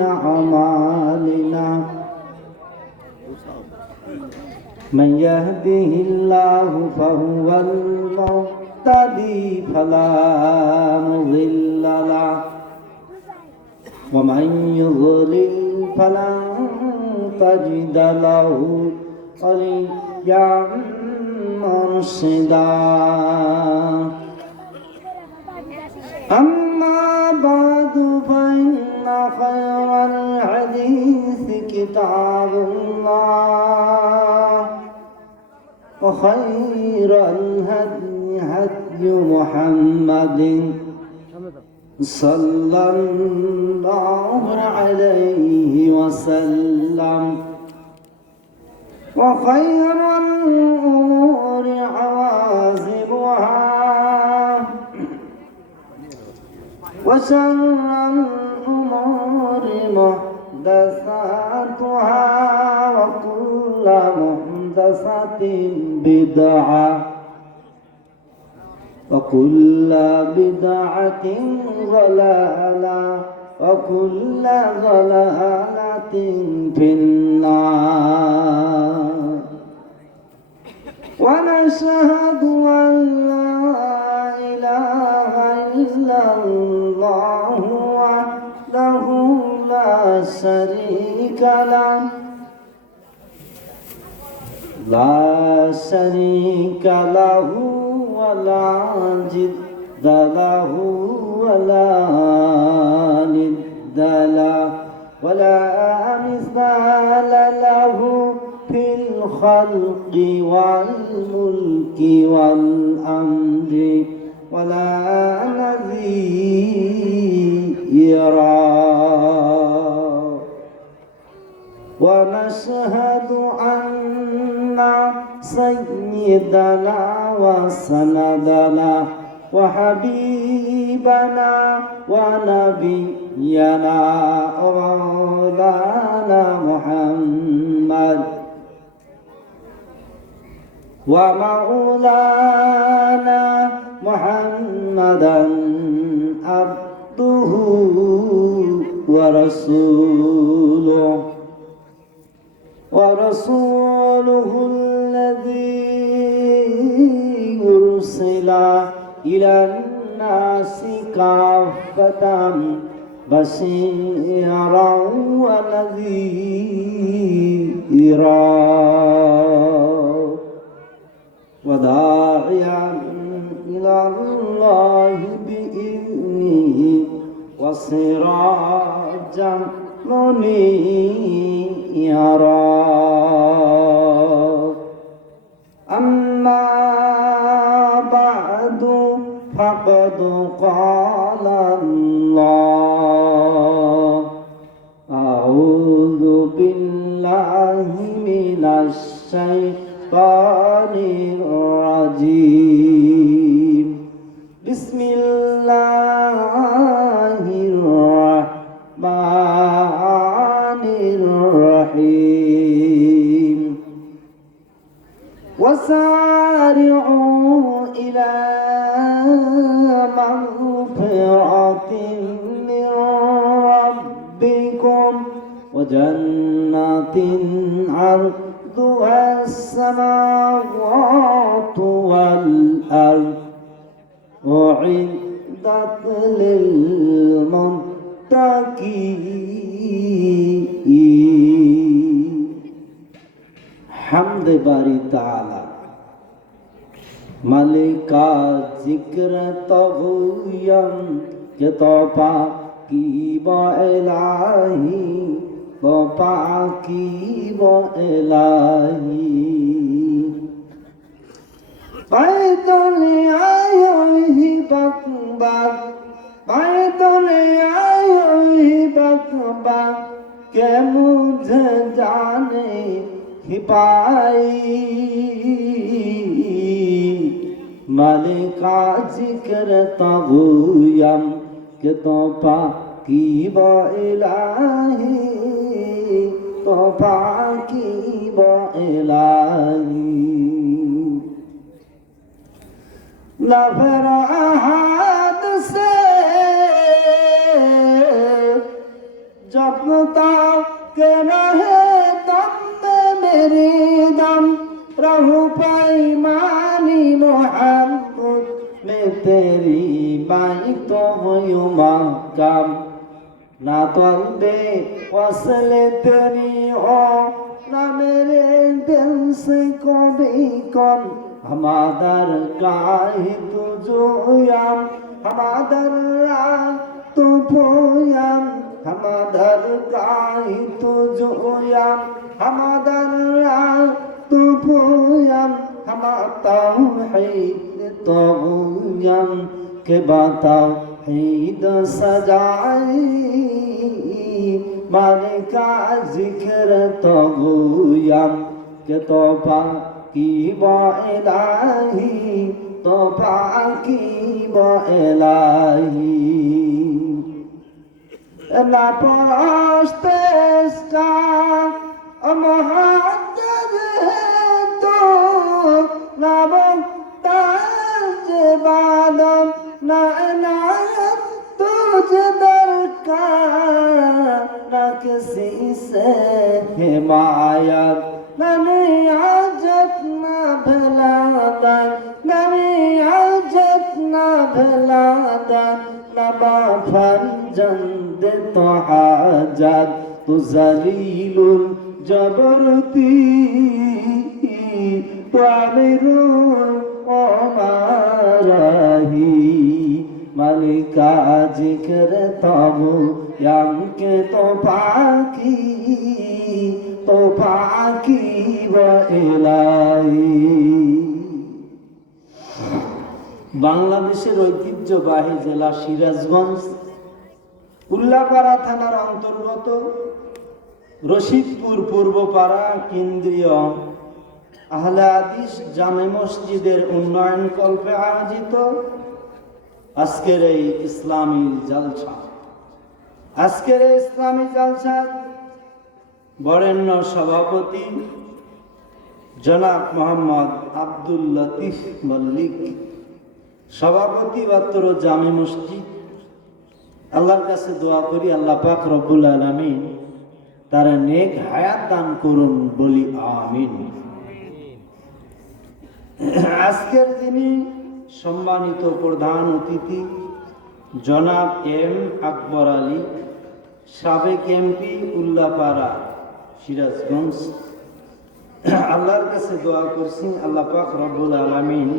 أعمالنا من يهده الله فهو المهتدي فلا مضل له ومن يضلل فلن تجد له وليا مرشدا أما بعد فإن خير الحديث كتاب الله وخير الهدي هدي محمد صلى الله عليه وسلم وخير الأمور عوازمها وشر الأمور محدثاتها وكل محدثة بدعة وكل بدعة ضلالة وكل ضلالة في النار ونشهد أن لا إله إلا الله وحده لا شريك له ولا جد له ولا ند له ولا مثال له في الخلق والملك والأمر ولا نذيرا ونشهد أن سيدنا وسندنا وحبيبنا ونبينا ومولانا محمد ومولانا محمدا عبده ورسوله الذي أرسل إلى الناس كافة بشيرا ونذيرا وداعيا إلى الله بإذنه وسراجا منيرا أما بعد فقد قال الله أعوذ بالله من الشيطان الرجيم بسم الله الرحمن الرحيم وسارعوا إلى مغفرة من ربكم وجنة عرضها السماوات والأرض أعدت للمتقين حمد باری تعالی ملکا ذکر تغیم کہ توپا کی با الہی توپا کی با الہی دنیا ہی بک بک دنیا ہی بک بک کہ مجھے جانے पाई मालिका जिक्र तगुयम के तो पाकी बा इलाही तो पाकी बा इलाही लफर हाथ से जपता के रहे दम में मेरी दम रहू पैमानी मोहब्बत में तेरी बाई तो हो महकम ना तंदे वसले तेरी हो ना मेरे दिल से कभी कम हमादर काहे तुझोयम हमादर तू पोयम हमादर काहे तुझोयम हमादर तू पोयम हम तौहीद तोयम के बताओ ईद सजाई मालिका जिक्र तोयम के तोबा की इलाही तोबा की इलाही ना परस्तेस का मुहद्दद है तो ना मुहताज बादम ना इनायत तुझे दरकार ना किसी से हिमायत ना नियाजत ना भलादन ना नियाजत ना भलादन ना बाफन जंद तो हाजत तू जलीलुल जबरती तू आमिरुल ओमाराही मालिका जिक्र तबु यम के तो पाकी व इलाही বাংলাদেশের ঐতিহ্যবাহী জেলা সিরাজগঞ্জ উল্লাপাড়া থানার অন্তর্গত রশিদপুর পূর্বপাড়া কেন্দ্রীয় আহলে হাদিস জামে মসজিদের উন্নয়ন কল্পে আয়োজিত আজকের এই ইসলামী জালসা বরেণ্য সভাপতি জনাব মোহাম্মদ আব্দুল লতিফ মল্লিক সভাপতি বাত্তর জামে মসজিদ আল্লাহর কাছে দোয়া করি আল্লাহ পাক রব্বুল আলামিন তার নেক হায়াত দান করুন বলি আমিন। আজকের যিনি সম্মানিত প্রধান অতিথি জনাব এম আকবর আলী সাবেক এমপি উল্লাপাড়া সিরাজগঞ্জ আল্লাহর কাছে দোয়া করছি আল্লাহ পাক রব্বুল আলামিন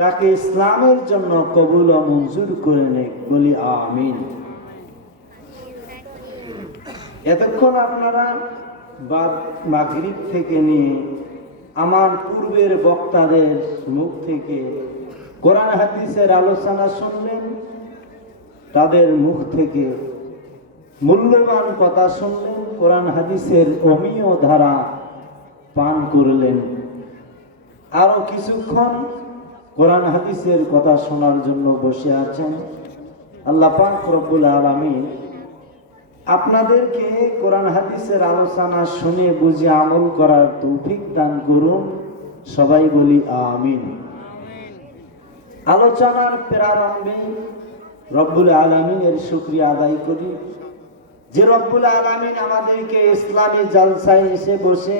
তাকে ইসলামের জন্য কবুল ও মঞ্জুর করে নেক বলি আমিন। এতক্ষণ আপনারা মাগরিব থেকে নিয়ে আমার পূর্বের বক্তাদের মুখ থেকে কোরআন হাদিসের আলোচনা শুনলেন, তাদের মুখ থেকে মূল্যবান কথা শুনলেন, কোরআন হাদিসের অমীয় ধারা পান করলেন। আরো কিছুক্ষণ কোরআন হাদিসের কথা শোনার জন্য বসে আছেন। আল্লাহ পাক রব্বুল আলামিন আপনাদেরকে কোরআন হাদিসের আলোচনা শুনে বুঝে আমল করার তৌফিক দান করুন, সবাই বলি আমিন। আলোচনার প্রারম্ভে রব্বুল আলামিনের শুকরিয়া আদায় করি যে রব্বুল আলামিন আমাদেরকে ইসলামী জালসায় এসে বসে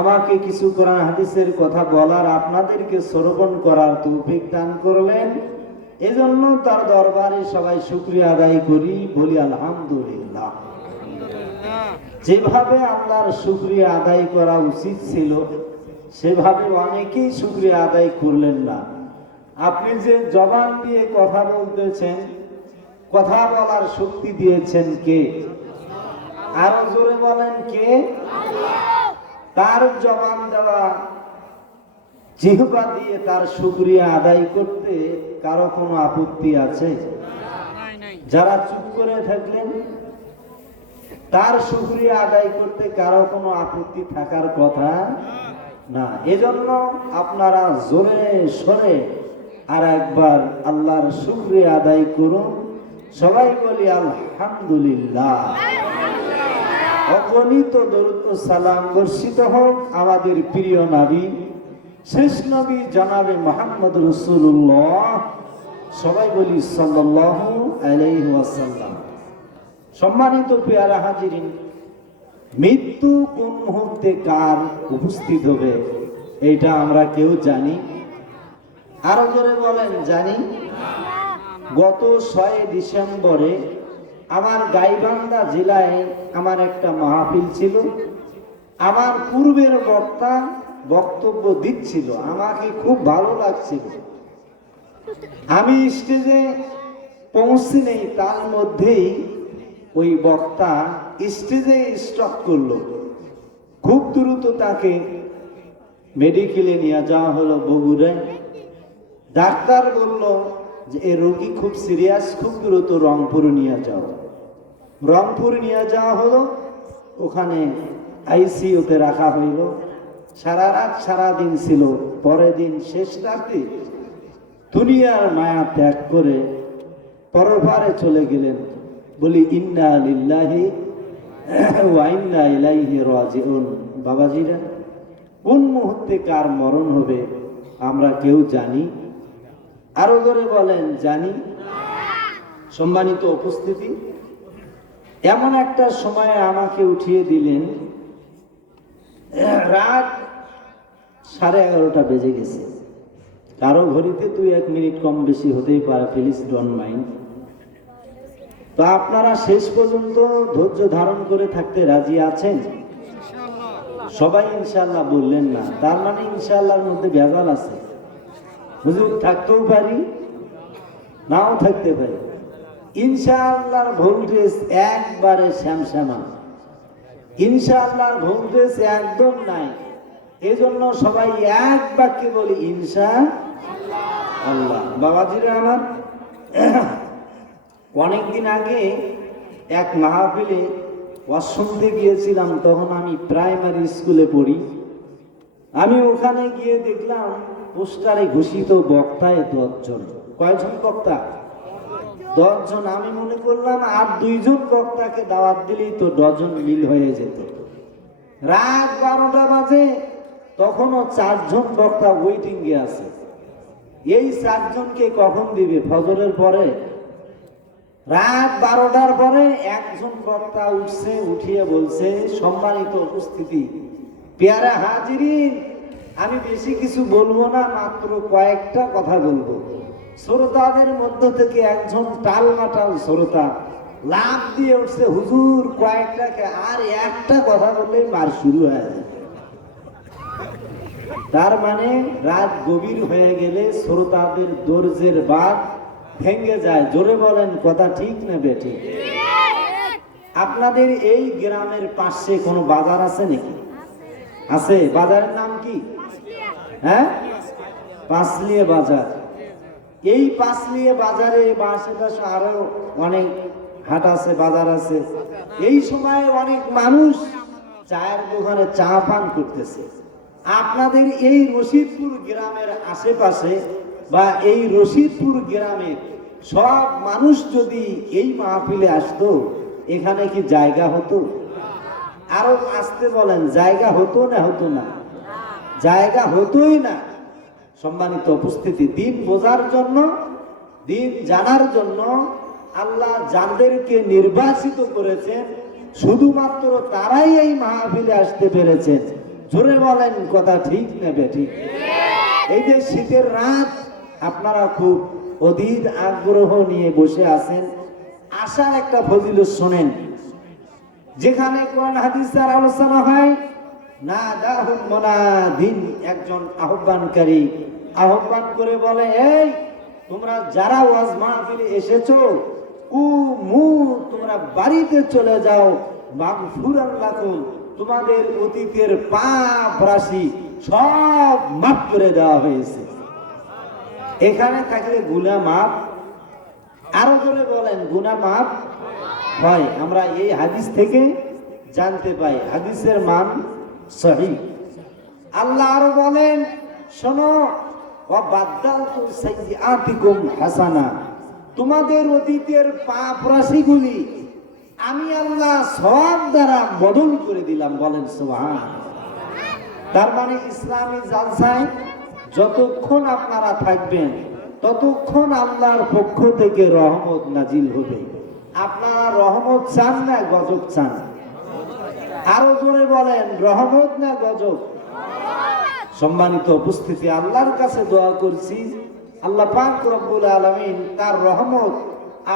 আমাকে কিছু কোরআন হাদিসের কথা বলার, আপনাদেরকে শ্রবণ করার তৌফিক দান করলেন। এজন্য তার দরবারে সবাই শুকরিয়া আদায় করি, বলি আলহামদুলিল্লাহ। যেভাবে আল্লাহর শুকরিয়া আদায় করা উচিত ছিল সেভাবে অনেকেই শুকরিয়া আদায় করলেন না। আপনি যে জবান দিয়ে কথা বলতেছেন, কথা বলার শক্তি দিয়েছেন কে? আরো জোরে বলেন কে? তার জবান দেওয়া জিহ্বা দিয়ে তার শুকরিয়া আদায় করতে কারো কোনো আপত্তি আছে? যারা চুপ করে থাকলেন তার শুকরিয়া আদায় করতে কারো কোনো আপত্তি থাকার কথা না। এজন্য আপনারা জোরে সরে আর একবার আল্লাহর শুকরিয়া আদায় করুন, সবাই বলি আলহামদুলিল্লাহ। অগণিত দরুদ ও সালাম বর্ষিত হোক আমাদের প্রিয় নবী শেষ নবী জনাবে মুহাম্মদ রাসূলুল্লাহ, সবাই বলি সাল্লাল্লাহু আলাইহি ওয়াসাল্লাম। সম্মানিত পেয়ারা হাজিরিন, মৃত্যু কোন মুহূর্তে কার উপস্থিত হবে এইটা আমরা কেউ জানি? আরো জোরে বলেন, জানি? গত 6 ডিসেম্বরে আমার গাইবান্ধা জেলায় আমার একটা মাহফিল ছিল। আমার পূর্বের বক্তা বক্তব্য দিচ্ছিল, আমাকে খুব ভালো লাগছিল। আমি স্টেজে পৌঁছে নেই, তার মধ্যেই ওই বক্তা স্টেজে স্ট্রোক করলো। খুব দ্রুত তাকে মেডিকেলে নিয়ে যাওয়া হলো বগুড়ায়। ডাক্তার বলল যে এ রোগী খুব সিরিয়াস, খুব দ্রুত রংপুর নিয়ে যাও। রংপুর নিয়ে যাওয়া হলো, ওখানে আইসিইউতে রাখা হইল। সারা রাত সারাদিন ছিল। পরের দিন শেষ রাতে দুনিয়ার মায়া ত্যাগ করে পরপারে চলে গেলেন। বলি ইন্না লিল্লাহি ওয়া ইন্না ইলাইহি রাজিউন। বাবাজিরা, কোন মুহূর্তে কার মরণ হবে আমরা কেউ জানি? আরো করে বলেন, জানি? সম্মানিত উপস্থিতি, এমন একটা সময়ে আমাকে উঠিয়ে দিলেন, রাত 11:30 বেজে গেছে। কারো ঘড়িতে 2-1 মিনিট কম বেশি হতেই পারে, প্লিজ ডোন্ট মাইন্ড। তো আপনারা শেষ পর্যন্ত ধৈর্য ধারণ করে থাকতে রাজি আছেন? সবাই ইনশাআল্লাহ বললেন না, তার মানে ইনশাআল্লাহর মধ্যে ভেজাল আছে। হুজুর, থাকতেও পারি, নাও থাকতে পারি। ইনশাআল্লাহর ভোল্টেজ একবারে শ্যামশ্যামা, ইনশাআল্লাহর ভোল্টেজ একদম নাই। এজন্য সবাই এক বাক্যে বলি ইনশাআল্লাহ। বাবাজিরা আমার, অনেকদিন আগে এক মাহফিলে ওয়াজ শুনতে গিয়েছিলাম, তখন আমি প্রাইমারি স্কুলে পড়ি। আমি ওখানে গিয়ে দেখলাম পোস্টারে ঘোষিত বক্তায় 10 জন। কয়জন বক্তা? 10 জন। আমি মনে করলাম আর 2 জন বক্তাকে দাওয়াত দিলেই তো ডজন মিল হয়ে যেত। রাত 12টা বাজে, তখনও 4 জন বক্তা ওয়েটিং এ আছে। এই 4 জনকে কখন দিবে? ফজরের পরে। রাত 12টার পরে একজন বক্তা উঠছে, উঠিয়ে বলছে, সম্মানিত উপস্থিতি, পেয়ারা হাজিরিন, আমি বেশি কিছু বলবো না, মাত্র কয়েকটা কথা বলবো। শ্রোতাদের মধ্য থেকে একজন টালমাটাল শ্রোতা লাফ দিয়ে উঠছে, হুজুর কয়েকটাকে, আর একটা কথা বললেই মার শুরু হয়ে যায়। তার মানে রাত গভীর হয়ে গেলে শ্রোতাদের ধৈর্যের বাঁধ ভেঙে যায়। জোরে বলেন, কথা ঠিক না বেঠিক? আপনাদের এই গ্রামের পাশে কোনো বাজার আছে নাকি? আছে। বাজারের নাম কি? হ্যাঁ, পাঁচলিয়া বাজার। এই পাঁচলিয়া বাজারে বা আশেপাশে আরো অনেক হাট আছে, বাজার আছে। এই সময় অনেক মানুষ চায়ের দোকানে চা পান করতেছে। আপনাদের এই রশিদপুর গ্রামের আশেপাশে বা এই রশিদপুর গ্রামের সব মানুষ যদি এই মাহফিলে আসতো, এখানে কি জায়গা হতো? আরো আসতে বলেন, জায়গা হতো না? হতো না? জায়গা হতোই না। সম্মানিত উপস্থিতি, দিন বোঝার জন্য, দিন জানার জন্য আল্লাহ যাদেরকে নির্বাচিত করেছেন, শুধুমাত্র তারাই এই মাহফিলে আসতে পেরেছেন। জোরে বলেন, কথা ঠিক না বেঠিক? এই যে শীতের রাত, আপনারা খুব অধীর আগ্রহ নিয়ে বসে আছেন। আসার একটা ফজিলত শোনেন। যেখানে কোরআন হাদিসের আলোচনা হয়, না দাহুম মুনাদিন, একজন আহ্বানকারী আহ্বান করে বলে, এই তোমরা যারা ওয়াজ মাহফিলে এসেছো, তোমরা বাড়িতে চলে যাও, মাগফুরান লাকুম, তোমাদের অতীতের পাপ রাশি সব মাফ করে দেওয়া হয়েছে। এখানে থাকলে গুনাহ মাফ। আরো করে বলেন, গুনাহ মাফ হয়। আমরা এই হাদিস থেকে জানতে পাই, হাদিসের মান সহিহ। আল্লাহ আরো বলেন, শোনো, ওয়াবাদদালতু সাইয়্যাতিকুম হাসানা, তোমাদের অতীতের পাপ রাশিগুলি আমি আল্লাহ সওয়াব দ্বারা বদল করে দিলাম। বলেন সুবহানাল্লাহ। তার মানে ইসলামী জালসায় যতক্ষণ আপনারা থাকবেন, ততক্ষণ আল্লাহর পক্ষ থেকে রহমত নাজিল হবে। আপনারা রহমত চান না গজব চান? আরো জোরে বলেন, রহমত না গজব? সম্মানিত উপস্থিতি, আল্লাহর কাছে দোয়া করছি আল্লাহ পাক রব্বুল আলামিন তার রহমত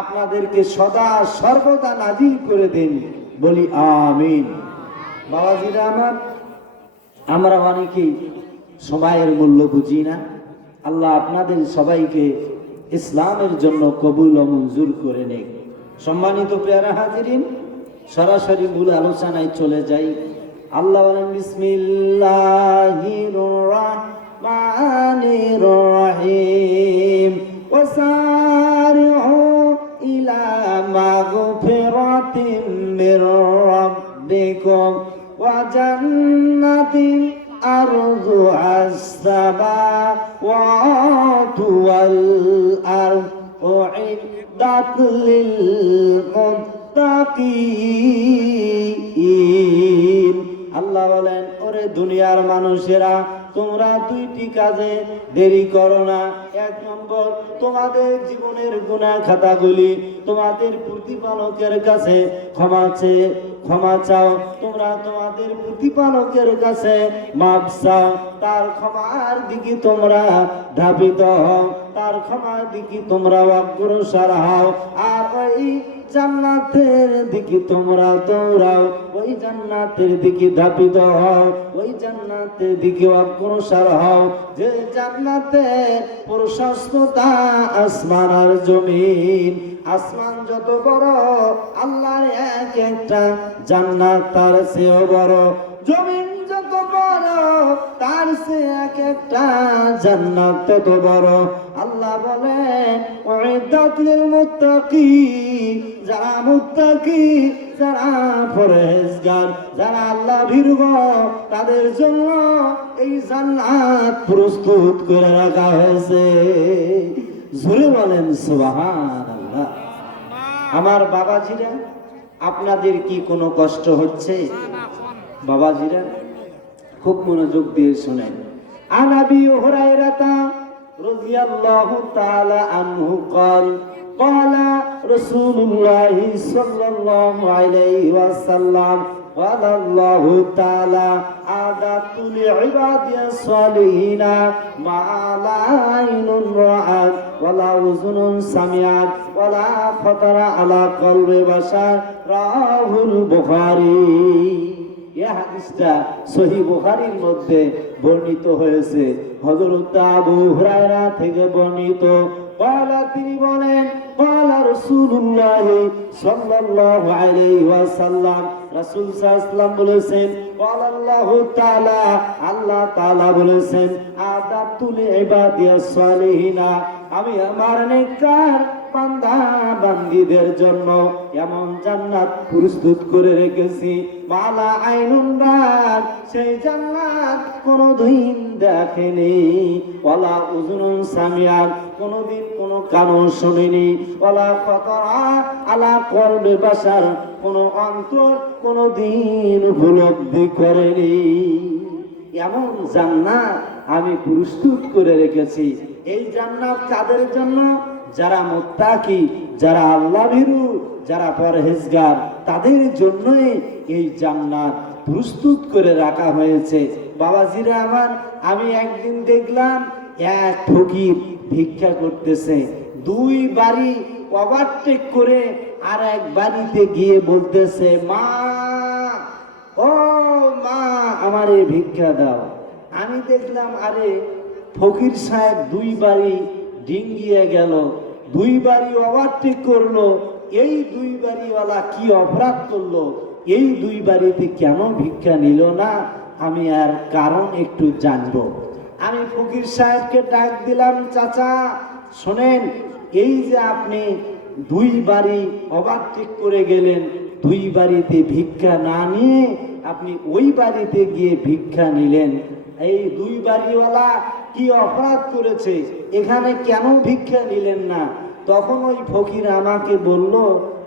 আপনাদেরকে সদা সর্বদা নাজিল করে দেন, বলি আমিন। বাবাজিরা আমার, আমরা অনেকেই সময়ের মূল্য বুঝি না। আল্লাহ আপনাদের সবাইকে ইসলামের জন্য কবুল ও মঞ্জুর করে নেক। সম্মানিত পেয়ারা হাজিরিন, সরাসরি মূল আলোচনায় চলে যাই। আল্লাহ বলেন, বিসমিল্লাহির রাহমানির রাহিম, ওয়াসারিউ ইলা মাগফিরাতিম মির রাব্বিকুম ওয়া জান্নাতিন আরযুহা আস-সামাওয়াতু ওয়াল আরদ উইদ্দাত লিল মুত্তাকিন। আল্লাহ বলেন, ওরে দুনিয়ার মানুষেরা, তোমরা দুইটি কাজে দেরি করো না। এক নম্বর, তোমাদের জীবনের গুনাহ খাতাগুলি তোমাদের প্রতিপালকের কাছে ক্ষমা চাও। তোমরা তোমাদের প্রতিপালকের কাছে মাপ চাও, তার ক্ষমার দিকে তোমরা ধাবিত হও, তার ক্ষমার দিকে তোমরা অগ্রসর হও। আর ওই জান্নাতের দিকে তোমরা দৌড়াও, ওই জান্নাতের দিকে ধাবিত হও, ওই জান্নাতের দিকে অগ্রসর হও, যে জান্নাতের প্রশস্ততা আসমান আর জমিন। আসমান যত বড়, আল্লাহর এক একটা জান্নাত তার চেয়েও বড়। জমিন যত বড়, তার চেয়ে এক একটা জান্নাত তত বড়। আল্লাহ বলেন, উইদ্দাত লিল মুত্তাকিন, যারা মুত্তাকি, যারা পরহেজগার, যারা আল্লাহ ভীরু, তাদের জন্য এই জান্নাত প্রস্তুত করে রাখা হয়েছে। জোরে বলেন সুবহানাল্লাহ। আমার বাবাজিরা, আপনাদের কি কোনো কষ্ট হচ্ছে? বাবাজিরা খুব মনোযোগ দিয়ে শুনেন। আন আবি হুরায়রা রাদিয়াল্লাহু তাআলা আনহু قال قال رسول الله صلى الله عليه وسلم قال الله تعالى أعددت لعبادي الصالحين ما لا عين رأت ولا أذن سمعت ولا خطر على قلب بشر رواه البخاري। এই হাদিসটা সহিহ বুখারীর মধ্যে বর্ণিত হয়েছে। হযরত আবু হুরায়রা থেকে বর্ণিত। তিনি বলেন, قال رسول الله صلى الله عليه وسلم, রাসূল সাল্লাল্লাহু আলাইহি ওয়াসাল্লাম বলেছেন, قال الله تعالى, আল্লাহ তাআলা বলেছেন, আদাতু লিইবাদিয়াস সালিহিনা, আমি আমার নেককার বান্দা বান্দীদের জন্য এমন জান্নাত প্রস্তুত করে রেখেছি, মালা আইনুন রাত, সেই জান্নাত কোনদিন দেখেনি, ওয়ালা উযুনুন সামিআত, কোনদিন কোন কানও শুনেনি, ওয়ালা ফাতারা আলা কলবি বাশার, কোন অন্তর কোনদিন উপলব্ধি করেনি। এমন জান্নাত আমি প্রস্তুত করে রেখেছি। এই জান্নাত কাদের জন্য? যারা মুত্তাকি, যারা আল্লাহ ভীরু, যারা পরহেজগার, তাদের জন্যই এই জান্নাত প্রস্তুত করে রাখা হয়েছে। বাবাজিরা আমার, আমি একদিন দেখলাম এক ফকির ভিক্ষা করতেছে, দুই বাড়ি ওভারটেক করে আর এক বাড়িতে গিয়ে বলতেছে, মা, ও মা, আমারে ভিক্ষা দাও। আমি দেখলাম, আরে ফকির সাহেব দুই বাড়ি ডিঙ্গিয়ে গেল, দুই বাড়ি ওভারটেক করলো, এই দুই বাড়িওয়ালা কি অপরাধ করলো? এই দুই বাড়িতে কেন ভিক্ষা নিল না? আমি আর কারণ একটু জানবো। আমি ফকির সাহেবকে ডাক দিলাম, চাচা শোনেন, এই যে আপনি দুই বাড়ি ওভারটেক করে গেলেন, দুই বাড়িতে ভিক্ষা না নিয়ে আপনি ওই বাড়িতে গিয়ে ভিক্ষা নিলেন, এই দুই বাড়িওয়ালা কি অপরাধ করেছে? এখানে কেন ভিক্ষা নিলেন না? তখন ওই ফকির আমাকে বলল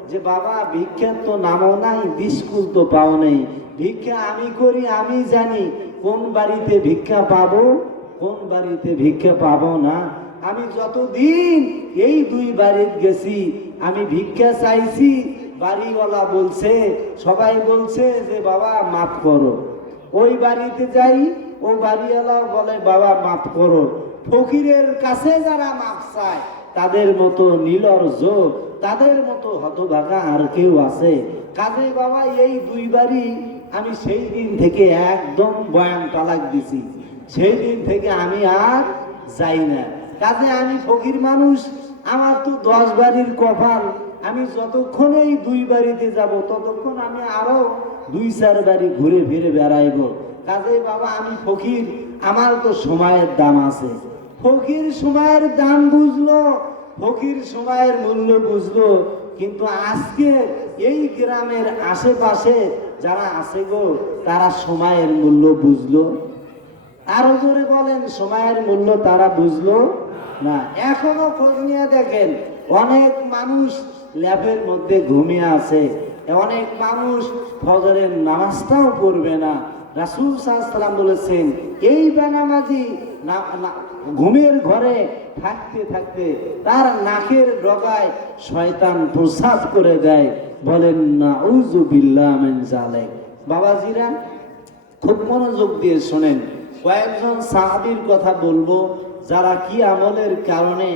যে, বাবা, ভিক্ষার তো নামও নাই, বিস্কুল তো পাও নেই। ভিক্ষা আমি করি, আমি জানি কোন বাড়িতে ভিক্ষা পাবো, কোন বাড়িতে ভিক্ষা পাবো না। আমি যতদিন এই দুই বাড়িতে গেছি, আমি ভিক্ষা চাইছি, বাড়িওয়ালা বলছে, সবাই বলছে যে বাবা মাফ করো। ওই বাড়িতে যাই, ও বাড়িওয়ালা বলে বাবা মাফ করো। ফকিরের কাছে যারা মাফ চায় তাদের মতো নির্লজ্জ, তাদের মতো হতভাগা আর কেউ আছে? কাজে বাবা এই দুই বাড়ি আমি সেই দিন থেকে একদম বয়ান তালাক দিছি, সেই দিন থেকে আমি আর যাই না। কাজে আমি ফকির মানুষ, আমার তো 10 বাড়ির কপাল। আমি যতক্ষণ এই দুই বাড়িতে যাব ততক্ষণ আমি আরো 2-4 বাড়ি ঘুরে ফিরে বেড়াইব। কাজে বাবা আমি ফকির, আমার তো সময়ের দাম আছে। ফকির সময়ের দাম বুঝলো, ফকির সময়ের মূল্য বুঝলো, কিন্তু আজকে এই গ্রামের আশেপাশে যারা আছে গো, তারা সময়ের মূল্য বুঝলো? আরো জোরে বলেন, সময়ের মূল্য তারা বুঝলো না। এখনো খোঁজ নিয়ে দেখেন, অনেক মানুষ ল্যাবের মধ্যে ঘুমিয়ে আছে, অনেক মানুষ ফজরের নামাজটাও পড়বে না। রাসূল সাল্লাল্লাহু আলাইহি ওয়াসাল্লাম বলেছেন, এই বেনামাজি ঘুমের ঘরে থাকতে থাকতে তার নাকের ডগায় শয়তান প্রসাদ করে দেয়। বলেন নাউযু বিল্লাহি মিন যালিক। বাবাজিরা খুব মনোযোগ দিয়ে শোনেন, কয়েকজন সাহাবীর কথা বলবো, যারা কি আমলের কারণে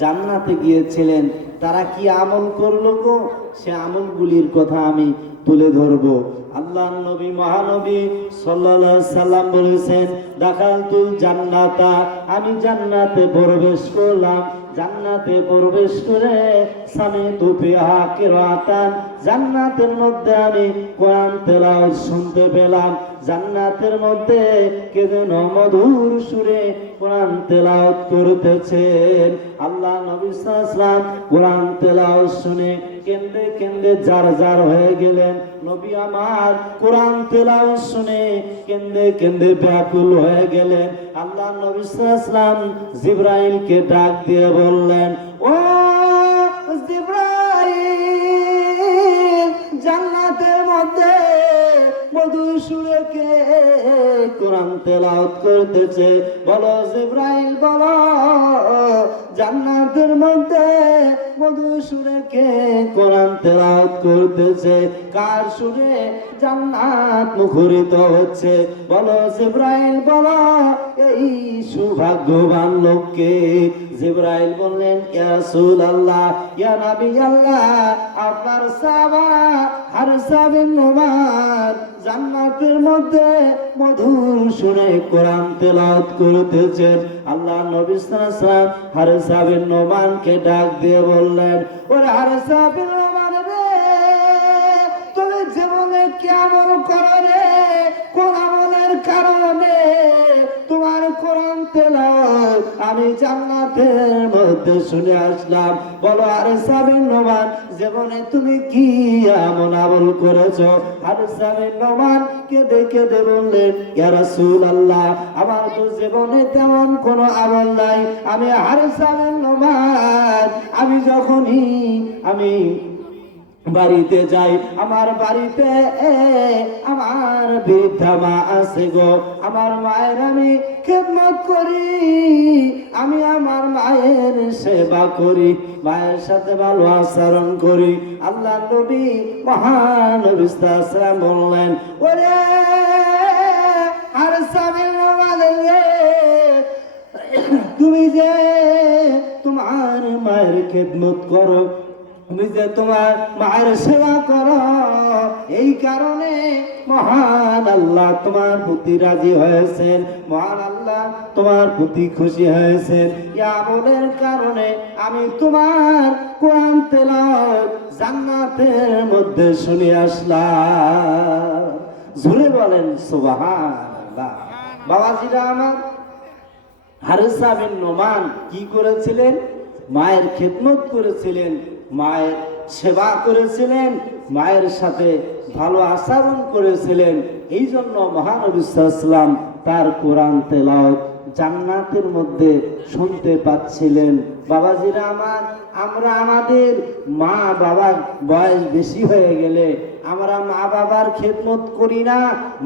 জান্নাতে গিয়েছিলেন, তারা কি আমল করলো গো, সে আমলগুলির কথা আমি তুলে ধরবো। আল্লাহ নবী মহানবী সাল্লাল্লাহু আলাইহি সাল্লাম বলেছেন, দাখালতুল জান্নাতা, আমি জান্নাতে প্রবেশ করলাম। জান্নাতে প্রবেশ করে সামিতু ফিহা কিরাতান, জান্নাতের মধ্যে আমি কোরআন তেলাওয়াত শুনতে পেলাম। জান্নাতের মধ্যে কে যেন মধুর সুরে কোরআন তেলাওয়াত করতেছেন। আল্লাহ নবী সাল্লাল্লাহু আলাইহি ওয়াসাল্লাম কোরআন তেলাওয়াত শুনে কেন্দে কেন্দে জার জার হয়ে গেলেন। নবী আমার কোরআন তেলাওয়াত শুনে কেন্দে কেন্দে ব্যাকুল হয়ে গেলেন। আল্লাহ নবী সাল্লাল্লাহু আলাইহি ওয়াসাল্লাম জিবরাইলকে ডাক দিয়ে বললেন, ও জিবরাইল, জান্নাতের মধ্যে মধুর সুরে কে কোরআন তেলাওয়াত করতেছে? বলো জিবরাইল, বলো জান্নাতের মধ্যে মধুর সুরে কে কোরআন তেলাওয়াত করতেছে? কার সুরে জান্নাত মুখরিত হচ্ছে? বলো জিবরাইল, বলো এই সৌভাগ্যবান লোককে। জিবরাইল বললেন, ইয়া রাসূলুল্লাহ, ইয়া নবী আল্লাহ, আপনার সাহাবা হারসা বিন নুমান জান্নাতের মধ্যে মধুর সুরে কোরআন তেলাওয়াত করতেছেন। আল্লাহ নবী সাল্লাল্লাহু আলাইহি ওয়াসাল্লাম হারসা বিন নুমানকে ডাক দিয়ে বললেন, ওরে হারসা বিন নুমান রে, তুমি জীবনে কি আমল করো রে? কোন আমলের কারণে তোমার কোরআন তেলাওয়াত আমি জান্নাতের মধ্যে শুনে আসলাম? বলো হারসা বিন নুমান, জীবনে তুমি কি এমন আমল করেছো? হারসা বিন নুমান কেঁদে কেঁদে বললেন, ইয়া রাসূলুল্লাহ, আমার তো জীবনে তেমন কোনো আমল নাই। আমি হারসা বিন নুমান, আমি যখনই আমি বাড়িতে যাই, আমার বাড়িতে আমার বৃদ্ধা মা আছে গো, আমার মায়ের আমি খেদমত করি, আমি আমার মায়ের সেবা করি, মায়ের সাথে ভালো আচরণ করি। আল্লাহ নবী মহানবী সাল্লাল্লাহু আলাইহি ওয়াসাল্লাম বললেন, ওরে হারসা বিন নুমান রে, তুমি যে তোমার মায়ের খেদমত করো, তুমি যে তোমার মায়ের সেবা করো, এই কারণে মহান আল্লাহ তোমার প্রতি রাজি হয়েছেন, মহান আল্লাহ তোমার প্রতি খুশি হয়েছেন। এই আমলের কারণে আমি তোমার কোরআন তেলাওয়াত জান্নাতের মধ্যে শুনে আসলাম। জোরে বলেন সুবহানাল্লাহ। বাবাজিরা আমার, হারসা বিন নুমান কি করেছিলেন? মায়ের খেদমত করেছিলেন, মায়ের সেবা করেছিলেন, মায়ের সাথে ভালো আচরণ করেছিলেন। এই জন্য মহানবী সাল্লাল্লাহু আলাইহি ওয়াসাল্লাম তার কোরআন তেলাওয়াত জান্নাতের মধ্যে শুনতে পাচ্ছিলেন। বাবাজিরা আমার, আমরা আমাদের মা বাবার বয়স বেশি হয়ে গেলে আমরা মা বাবার খেদমত করি না,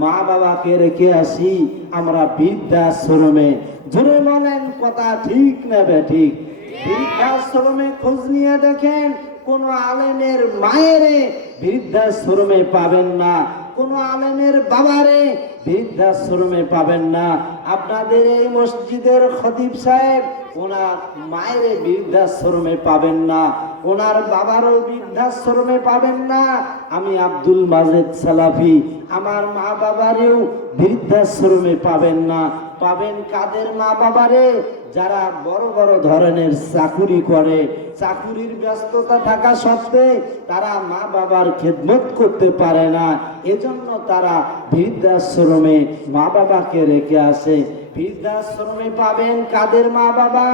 মা বাবাকে রেখে আসি আমরা বৃদ্ধাশ্রমে। জোরে বলেন কথা ঠিক না ঠিক? বৃদ্ধাশ্রমে খোঁজ নিয়ে দেখেন, কোন আলেমের মায়েরে বৃদ্ধাশ্রমে পাবেন না, কোন আলেমের বাবারে বৃদ্ধাশ্রমে পাবেন না। আপনাদের এই মসজিদের খতিব সাহেব ওনার মায়ের বৃদ্ধাশ্রমে পাবেন না, ওনার বাবারও বৃদ্ধাশ্রমে পাবেন না। আমি আব্দুল মাজেদ সালাফি আমার মা বাবারেও বৃদ্ধাশ্রমে পাবেন না। পাবেন কাদের মা বাবারে? যারা বড় বড় ধরনের চাকুরি করে, চাকুরির ব্যস্ততা থাকা সত্ত্বে তারা মা বাবার খেদমত করতে পারে না, এজন্য তারা বৃদ্ধাশ্রমে মা বাবাকে রেখে আসে। বৃদ্ধাশ্রমে পাবেন কাদের মা বাবা?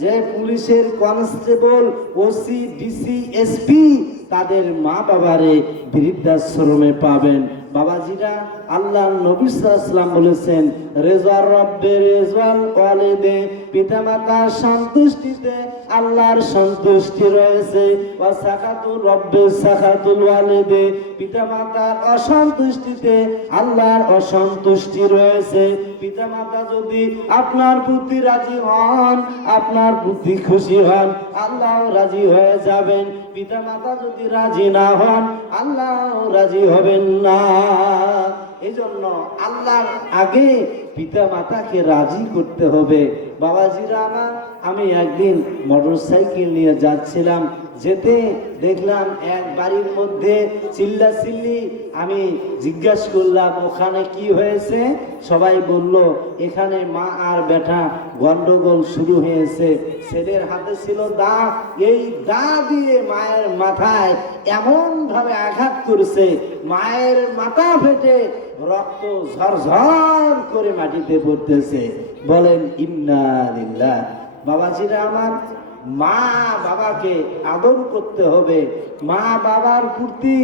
যে পুলিশের কনস্টেবল, ওসি, ডিসি, এসপি তাদের মা বাবারে বৃদ্ধাশ্রমে পাবেন। বাবাজিরা, আল্লাহ নবী সাল্লাল্লাহু আলাইহি ওয়াসাল্লাম বলেছেন, রেজার রব্বে রেজওয়াল ওয়ালিদে, পিতামাতার সন্তুষ্টিতে আল্লাহর সন্তুষ্টি রয়েছে। ওয়া সাকাতুর রব্বে সাকাতুল ওয়ালিদে, পিতামাতার অসন্তুষ্টিতে আল্লাহর অসন্তুষ্টি রয়েছে। পিতামাতা যদি আপনার প্রতি রাজি হন, আপনার প্রতি খুশি হন, আল্লাহ রাজি হয়ে যাবেন। পিতামাতা যদি রাজি না হন, আল্লাহ রাজি হবেন না। এই জন্য আল্লাহর আগে পিতা মাতাকে রাজি করতে হবে। বাবাজিরা আমার, আমি একদিন মোটরসাইকেল নিয়ে যাচ্ছিলাম, যেতে দেখলাম এক বাড়ির মধ্যে চিল্লাচিল্লি। আমি জিজ্ঞাসা করলাম ওখানে কি হয়েছে? সবাই বলল এখানে মা আর বেটা গন্ডগোল শুরু হয়েছে। ছেলের হাতে ছিল দা, এই দা দিয়ে মায়ের মাথায় এমন ভাবে আঘাত করেছে, মায়ের মাথা ফেটে রক্ত ঝরঝর করে মাটিতে পড়তেছে। বলেন ইন্না লিল্লাহ। বাবাজিরা আমার, মা বাবাকে আদর করতে হবে, মা বাবার প্রতি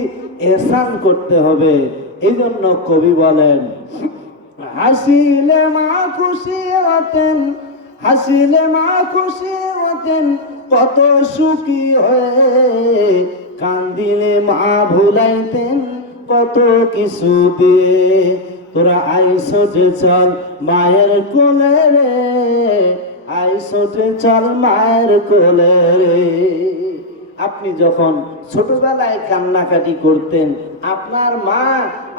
এহসান করতে হবে। এই জন্য কবি বলেন, হাসিলে মা খুশি হতেন, হাসিলে মা খুশি হতেন কত সুখী হয়ে, কান্দিলে মা ভুলাইতেন কত কিছু দিয়ে। তোরা আইসোটে চল মায়ের কোলে রে, আইসোটে চল মায়ের কোলে রে। আপনি যখন ছোটবেলায় কান্নাকাটি করতেন, আপনার মা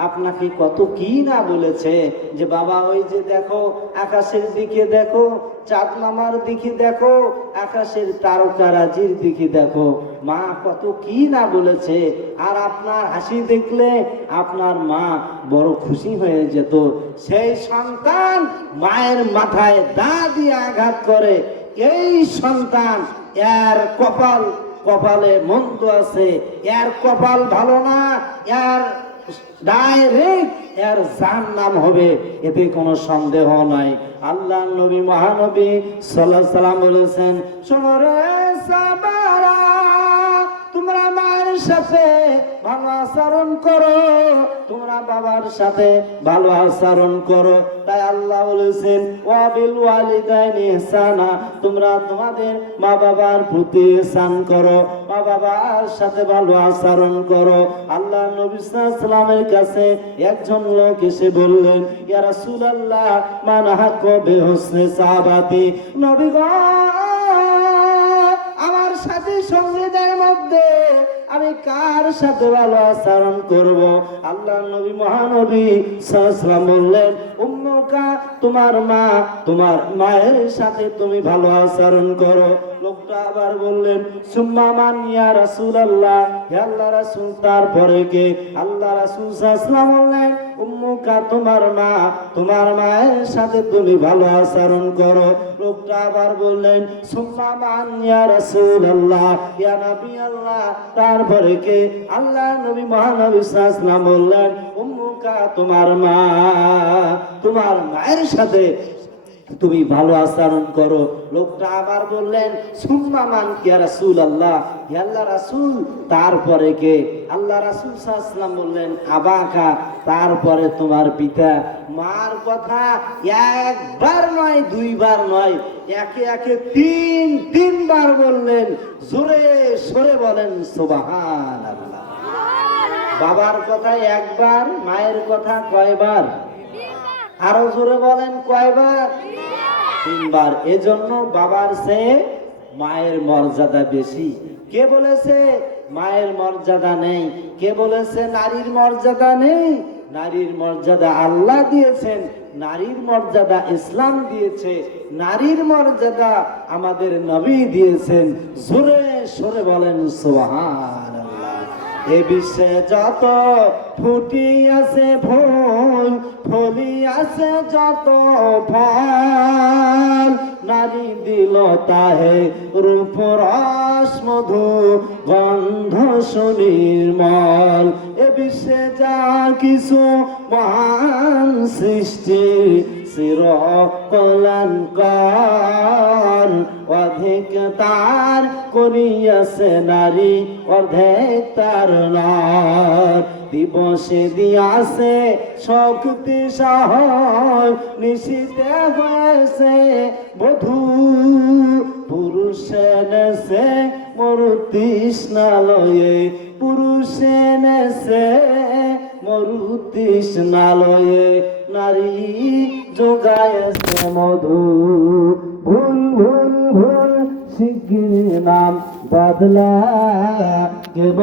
আপনাকে কত কি না বলেছে, যে বাবা ওই যে দেখো আকাশের দিকে দেখো, চাঁদ মামার দিকে দেখো, আকাশের তারকারাজির দিকে দেখো। মা কত কি না বলেছে। আর আপনার হাসি দেখলে আপনার মা বড় খুশি হয়ে যেত। সেই সন্তান মায়ের মাথায় দা দিয়ে আঘাত করে, এই সন্তান এর কপালে মন্দ আছে, এর কপাল ভালো না, এর ডাইরেক্ট এর জাহান্নাম হবে, এতে কোনো সন্দেহ নাই। আল্লাহ নবী মহানবী সাল্লাল্লাহু আলাইহি সাল্লাম বলেছেন, শোনো রে সাহাবারা, তোমরা মায়ের সাথে ভালো আচরণ করো, তোমরা বাবার সাথে ভালো আচরণ করো। তাই আল্লাহ বলেছেন, ওয়া বিল ওয়ালিদাইনি ইহসানা, তোমরা তোমাদের মা বাবার প্রতি ইহসান করো, মা বাবার সাথে ভালো আচরণ করো। আল্লাহ নবী সাল্লাল্লাহু আলাইহি সাল্লামের কাছে একজন লোক এসে বললেন, ইয়া রাসূলুল্লাহ, মান হাক্কু বিহুসনি সাহাবাতি, নবী গো, আমার সাথী সঙ্গীদের মধ্যে আমি কার সাথে ভালো আচরণ করব? আল্লাহ নবী মহানবী সাল্লাল্লাহু আলাইহি ওয়াসাল্লাম বললেন, উম্মুকা, তোমার মা, তোমার মায়ের সাথে তুমি ভালো আচরণ করো। লোকটা আবার বললেন, সুম্মা মান ইয়া রাসূলুল্লাহ, হে আল্লাহর রাসূল, তারপরে কে? আল্লাহ রাসূল সাল্লাল্লাহু আলাইহি ওয়াসাল্লাম বললেন, উম্মুকা, তোমার মা, তোমার মায়ের সাথে তুমি ভালো আচরণ করো। লোকটা আবার বললেন, সুম্মা মান ইয়া রাসূলুল্লাহ, ইয়া নবী আল্লাহ, তারপরে কে? আল্লাহ নবী মহানবী সাল্লাল্লাহু আলাইহি ওয়াসাল্লাম বললেন, উম্মুকা, তোমার মা, তোমার মায়ের সাথে তুমি ভালো আচরণ করো। লোকটা আবার বললেন, সুম্মা মান ইয়া রাসূলুল্লাহ, হে আল্লাহর রাসূল, তারপরে কে? আল্লাহ রাসূল সাল্লাল্লাহু আলাইহি ওয়াসাল্লাম বললেন, আবাকা, তারপরে তোমার পিতা। মার কথা একবার নয়, দুইবার নয়, একে একে তিনবার বললেন। জোরে সরে বলেন সুবহানাল্লাহ। বাবার কথা একবার, মায়ের কথা কয়বার? আরো জোরে বলেন কয়বার? তিনবার। এজন্য বাবার চেয়ে মায়ের মর্যাদা বেশি। কে বলেছে মায়ের মর্যাদা নেই? কে বলেছে নারীর মর্যাদা নেই? নারীর মর্যাদা আল্লাহ দিয়েছেন, নারীর মর্যাদা ইসলাম দিয়েছে, নারীর মর্যাদা আমাদের নবী দিয়েছেন। জোরে সরে বলেন সুবহানাল্লাহ। এ বিশ্বে যত ফুটি আছে ফুল, ফলি আছে যত ফল, নারী দিল তাহে রূপ রস মধু গন্ধ সুনির্মল। এ বিশ্বে যা কিছু মহান সৃষ্টি চির কল্যাণকর, অধিক তার করিয়াছে নারী, অর্ধেক তার নর। দিবসে দিয়াছে শক্তি সাহস, নিশিতে হয়েছে বধূ, পুরুষে নেছে মরু তৃষ্ণালয়ে, পুরুষে নেছে মরু তৃষ্ণালয়ে, নারী যোগায়েছে মধু। ভুল ভুল ভুল শিগগির নাম বদলা, কেবল